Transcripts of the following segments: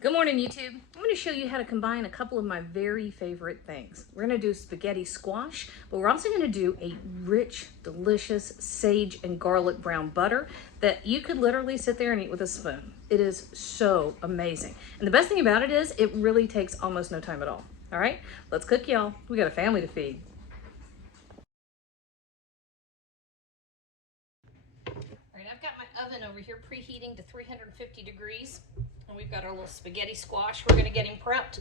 Good morning, YouTube. I'm going to show you how to combine a couple of my very favorite things. We're going to do spaghetti squash, but we're also going to do a rich, delicious sage and garlic brown butter that you could literally sit there and eat with a spoon. It is so amazing. And the best thing about it is it really takes almost no time at all. All right, let's cook, y'all. We got a family to feed. All right, I've got my oven over here preheating to 350 degrees. And we've got our little spaghetti squash. We're gonna get him prepped.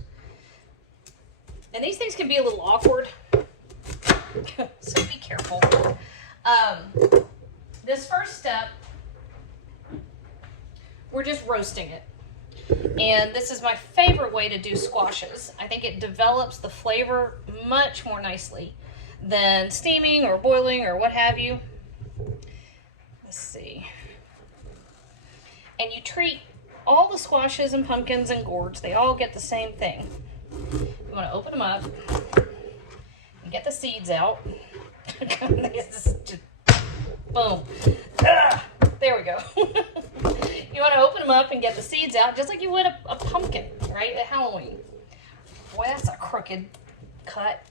And these things can be a little awkward, so be careful. This first step, we're just roasting it. And this is my favorite way to do squashes. I think it develops the flavor much more nicely than steaming or boiling or what have you. Let's see. And you treat all the squashes and pumpkins and gourds, they all get the same thing. You want to open them up and get the seeds out. Boom. There we go. You want to open them up and get the seeds out just like you would a pumpkin, right, at Halloween. Boy, that's a crooked cut.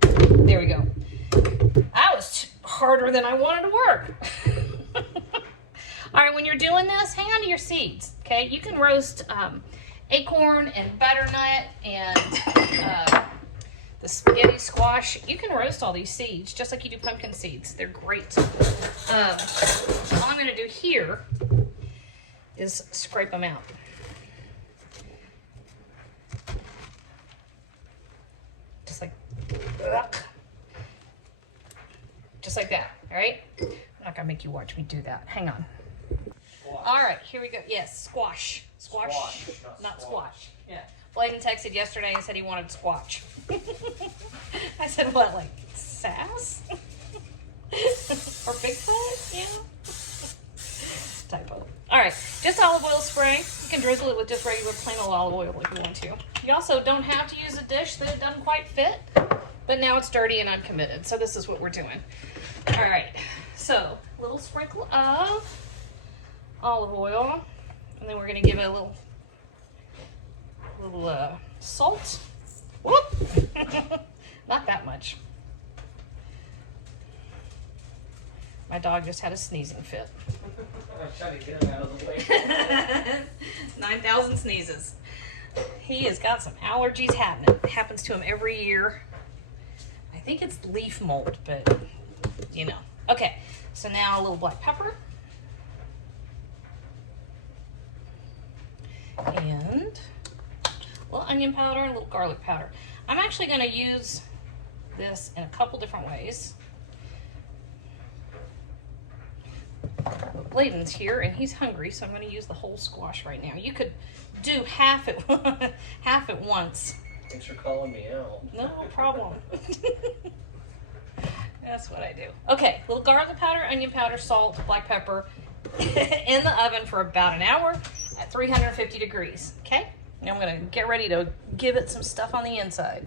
There we go. That was harder than I wanted to work. All right, when you're doing this, hang on to your seeds, okay? You can roast acorn and butternut and the spaghetti squash. You can roast all these seeds just like you do pumpkin seeds. They're great. All I'm gonna do here is scrape them out. Just like that, all right? I'm not gonna make you watch me do that. Hang on. All right, here we go. Yes, squash. Squash, not squash. Yeah. Bladen texted yesterday and said he wanted squash. I said, what, like sass? Or Bigfoot? Yeah. Typo. All right, just olive oil spray. You can drizzle it with just regular plain old olive oil if you want to. You also don't have to use a dish that it doesn't quite fit, but now it's dirty and I'm committed, so this is what we're doing. All right, so a little sprinkle of olive oil, and then we're going to give it a little salt. Whoop! Not that much. My dog just had a sneezing fit. I'm trying to get him out of the way. 9,000 sneezes. He has got some allergies happening. It happens to him every year. I think it's leaf mold, but you know. Okay, so now a little black pepper. And a little onion powder and a little garlic powder. I'm actually going to use this in a couple different ways. Bladen's here and he's hungry, so I'm going to use the whole squash right now. You could do half at once. Thanks for calling me out. No problem. That's what I do. Okay, little garlic powder, onion powder, salt, black pepper in the oven for about an hour at 350 degrees, okay? Now I'm gonna get ready to give it some stuff on the inside.